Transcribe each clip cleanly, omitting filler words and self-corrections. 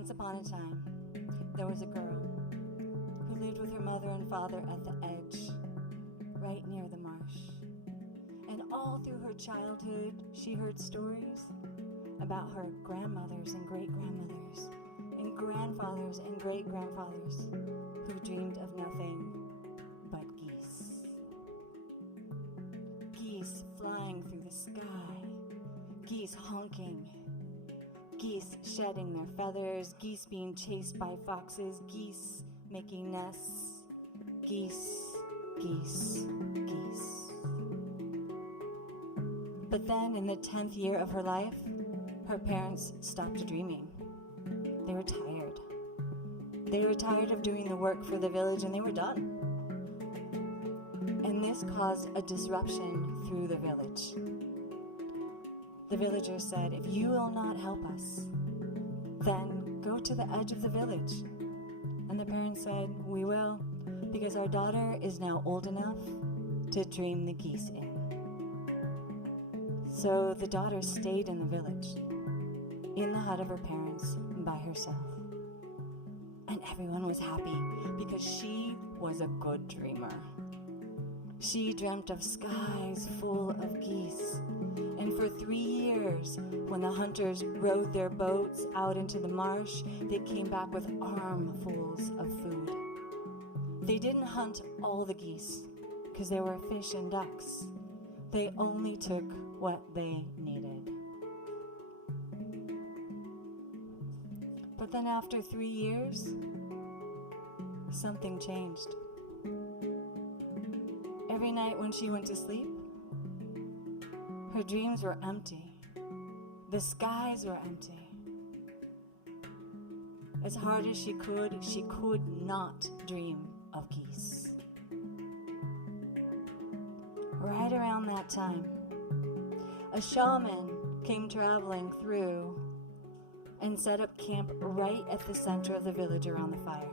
Once upon a time, there was a girl who lived with her mother and father at the edge, right near the marsh. And all through her childhood, she heard stories about her grandmothers and great-grandmothers and grandfathers and great-grandfathers who dreamed of nothing but geese. Geese flying through the sky, geese honking, geese shedding their feathers, geese being chased by foxes, geese making nests, geese, geese, geese. But then in the 10th year of her life, her parents stopped dreaming. They were tired. They were tired of doing the work for the village, and they were done. And this caused a disruption through the village. The villagers said, if you will not help us, then go to the edge of the village. And the parents said, we will, because our daughter is now old enough to dream the geese in. So the daughter stayed in the village, in the hut of her parents, by herself. And everyone was happy because she was a good dreamer. She dreamt of skies full of geese. And for 3 years, when the hunters rowed their boats out into the marsh, they came back with armfuls of food. They didn't hunt all the geese because there were fish and ducks. They only took what they needed. But then after 3 years, something changed. Every night when she went to sleep, her dreams were empty. The skies were empty. As hard as she could not dream of geese. Right around that time, a shaman came traveling through and set up camp right at the center of the village around the fire.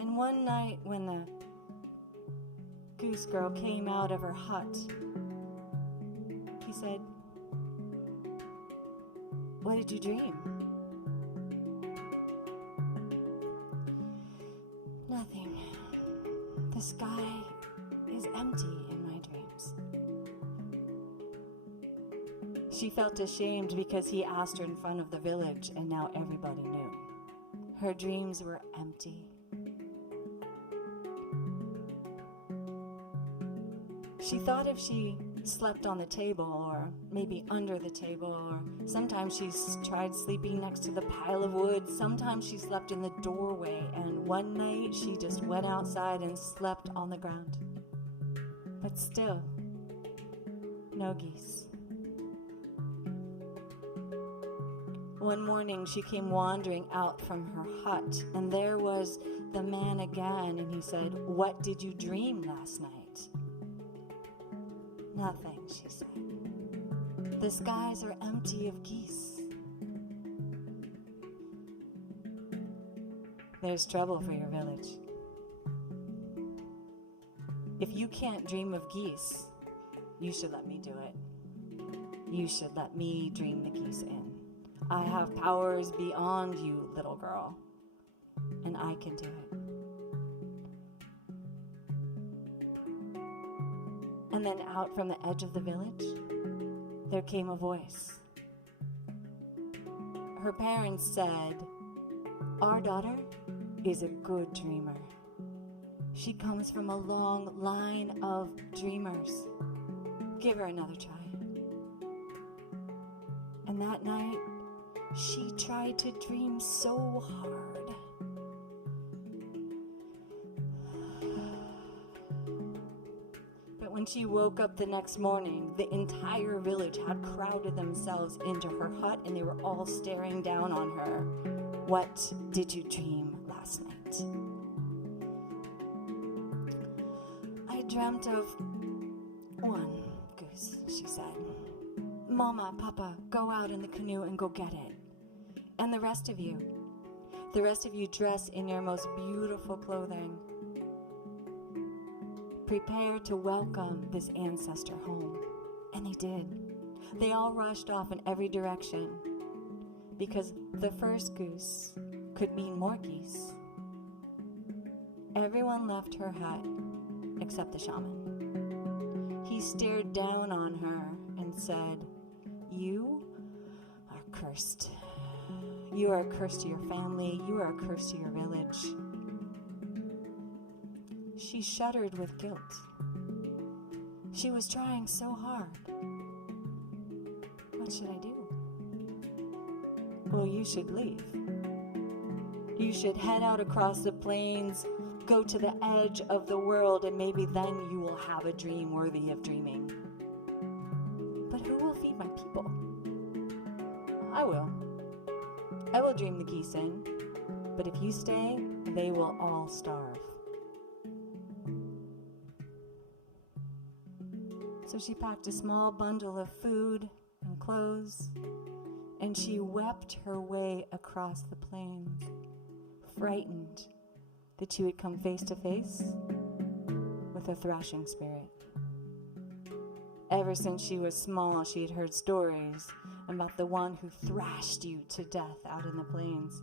And one night when the goose girl came out of her hut, he said, what did you dream? Nothing. The sky is empty in my dreams. She felt ashamed because he asked her in front of the village, and now everybody knew. Her dreams were empty. She thought if she slept on the table or maybe under the table, or sometimes she tried sleeping next to the pile of wood, sometimes she slept in the doorway, and one night she just went outside and slept on the ground. But still, no geese. One morning she came wandering out from her hut, and there was the man again, and he said, what did you dream last night? Nothing, she said. The skies are empty of geese. There's trouble for your village. If you can't dream of geese, you should let me do it. You should let me dream the geese in. I have powers beyond you, little girl, and I can do it. And then out from the edge of the village, there came a voice. Her parents said, our daughter is a good dreamer. She comes from a long line of dreamers. Give her another try. And that night, she tried to dream so hard. When she woke up the next morning, the entire village had crowded themselves into her hut, and they were all staring down on her. What did you dream last night? I dreamt of one goose, she said. Mama, Papa, go out in the canoe and go get it. And the rest of you dress in your most beautiful clothing. Prepare to welcome this ancestor home. And they did. They all rushed off in every direction. because the first goose could mean more geese. Everyone left her hut except the shaman. He stared down on her and said, "You are cursed. You are a curse to your family. You are a curse to your village." She shuddered with guilt. She was trying so hard. What should I do? Well, you should leave. You should head out across the plains, go to the edge of the world, and maybe then you will have a dream worthy of dreaming. But who will feed my people? I will. I will dream the geese in, but if you stay, they will all starve. So she packed a small bundle of food and clothes, and she wept her way across the plains, frightened that she would come face to face with a thrashing spirit. Ever since she was small, she had heard stories about the one who thrashed you to death out in the plains.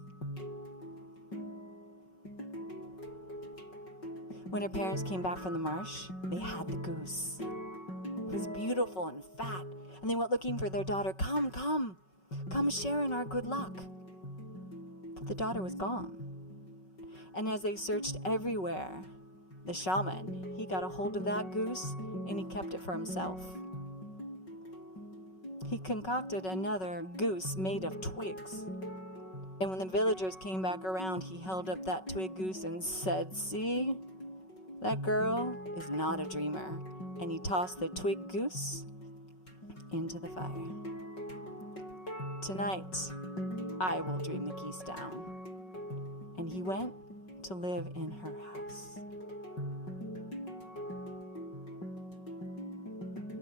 When her parents came back from the marsh, they had the goose. It was beautiful and fat, and they went looking for their daughter. Come share in our good luck. But the daughter was gone. And as they searched everywhere, the shaman, he got a hold of that goose and he kept it for himself. He concocted another goose made of twigs. And when the villagers came back around, he held up that twig goose and said, "See, that girl is not a dreamer." And he tossed the twig goose into the fire. "Tonight, I will dream the geese down." And he went to live in her house.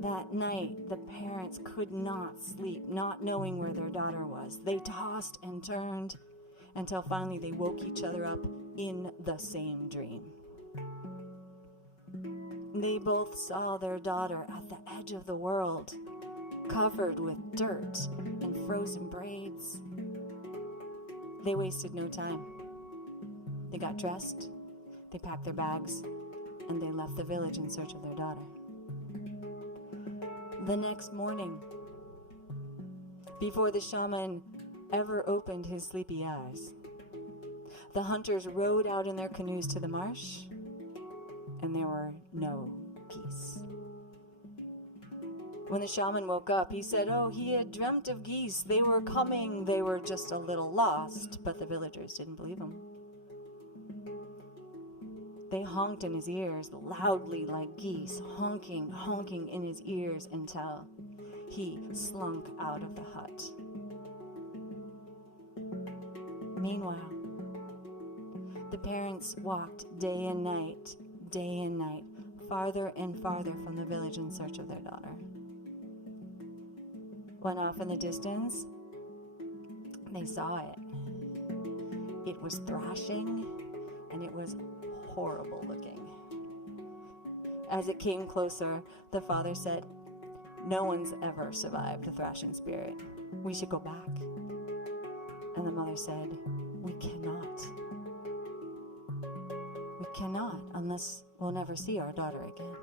That night, the parents could not sleep, not knowing where their daughter was. They tossed and turned until finally they woke each other up in the same dream. They both saw their daughter at the edge of the world, covered with dirt and frozen braids. They wasted no time. They got dressed, they packed their bags, and they left the village in search of their daughter. The next morning, before the shaman ever opened his sleepy eyes, the hunters rowed out in their canoes to the marsh, and there were no geese. When the shaman woke up, he said, he had dreamt of geese. They were coming. They were just a little lost, but the villagers didn't believe him. They honked in his ears loudly like geese, honking in his ears until he slunk out of the hut. Meanwhile, the parents walked day and night, farther and farther from the village in search of their daughter. When off in the distance, they saw it. It was thrashing, and it was horrible looking. As it came closer, the father said, "No one's ever survived the thrashing spirit. We should go back." And the mother said, "We cannot. We cannot unless we'll never see our daughter again."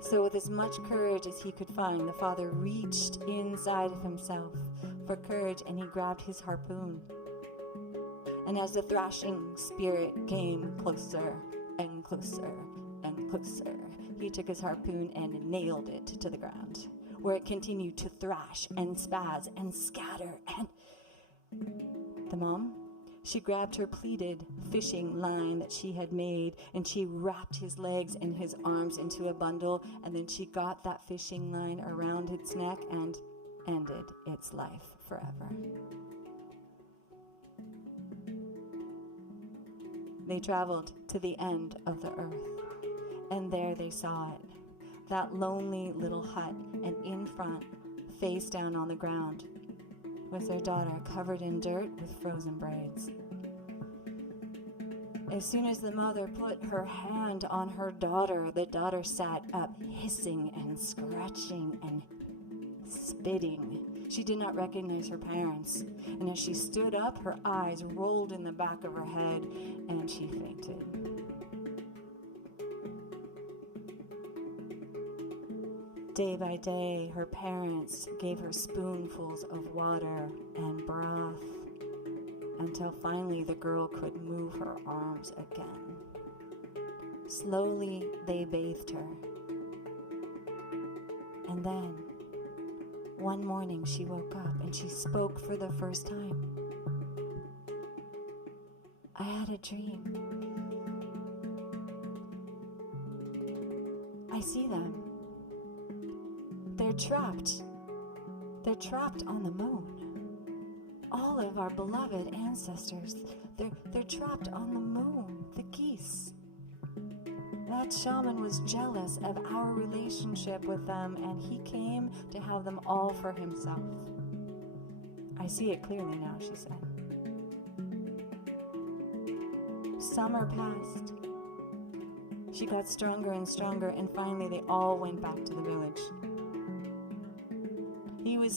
So with as much courage as he could find, the father reached inside of himself for courage, and he grabbed his harpoon. And as the thrashing spirit came closer and closer and closer, he took his harpoon and nailed it to the ground, where it continued to thrash and spaz and scatter. And the mom, she grabbed her pleated fishing line that she had made, and she wrapped his legs and his arms into a bundle, and then she got that fishing line around its neck and ended its life forever. They traveled to the end of the earth, and there they saw it, that lonely little hut, and in front, face down on the ground, was their daughter covered in dirt with frozen braids. As soon as the mother put her hand on her daughter, the daughter sat up, hissing and scratching and spitting. She did not recognize her parents, and as she stood up, her eyes rolled in the back of her head, and she fainted. Day by day, her parents gave her spoonfuls of water and broth, until finally the girl could move her arms again. Slowly, they bathed her. And then, one morning, she woke up and she spoke for the first time. I had a dream. I see them. They're trapped. They're trapped on the moon. All of our beloved ancestors, they're trapped on the moon, the geese. That shaman was jealous of our relationship with them, and he came to have them all for himself. I see it clearly now, she said. Summer passed. She got stronger and stronger, and finally they all went back to the village. He was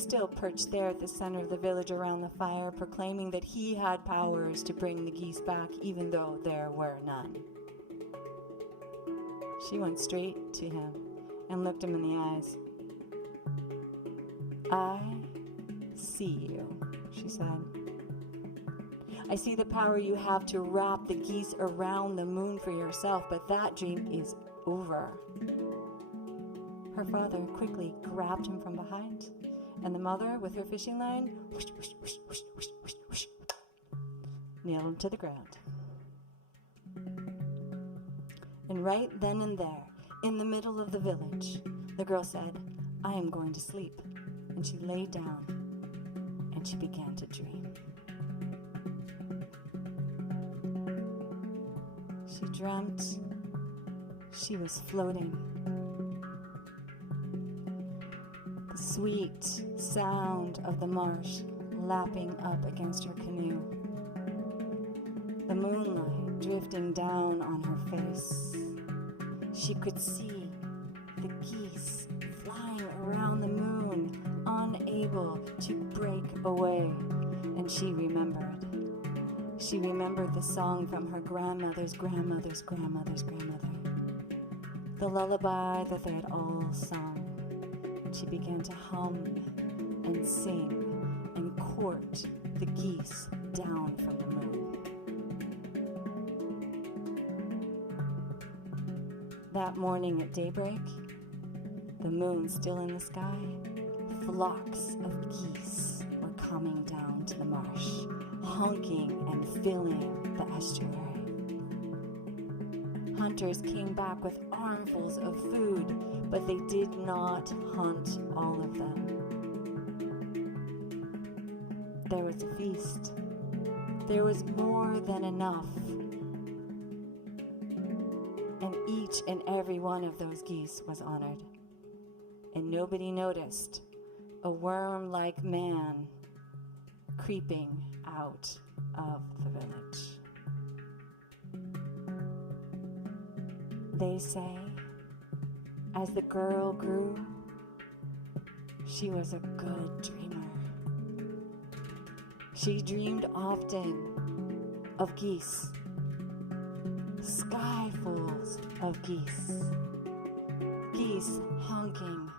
still perched there at the center of the village around the fire, proclaiming that he had powers to bring the geese back, even though there were none. She went straight to him and looked him in the eyes. I see you, she said. I see the power you have to wrap the geese around the moon for yourself, but that dream is over. Her father quickly grabbed him from behind, and the mother, with her fishing line, whoosh, whoosh, whoosh, whoosh, whoosh, whoosh, whoosh, nailed him to the ground. And right then and there, in the middle of the village, the girl said, I am going to sleep. And she lay down, and she began to dream. She dreamt she was floating. The sweet sound of the marsh lapping up against her canoe. The moonlight drifting down on her face. She could see the geese flying around the moon, unable to break away. And she remembered. She remembered the song from her grandmother's grandmother's grandmother's grandmother. The lullaby that they had all sung. And she began to hum and sing and court the geese down from the moon. That morning at daybreak, the moon still in the sky, flocks of geese were coming down to the marsh, honking and filling the estuary. Hunters came back with armfuls of food, but they did not hunt all of them. There was a feast. There was more than enough. And each and every one of those geese was honored. And nobody noticed a worm-like man creeping out of the village. They say, as the girl grew, she was a good dreamer. She dreamed often of geese, skyfuls of geese, geese honking,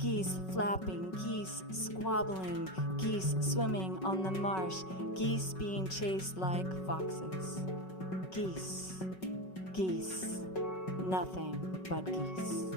geese flapping, geese squabbling, geese swimming on the marsh, geese being chased like foxes. Geese, geese, nothing but geese.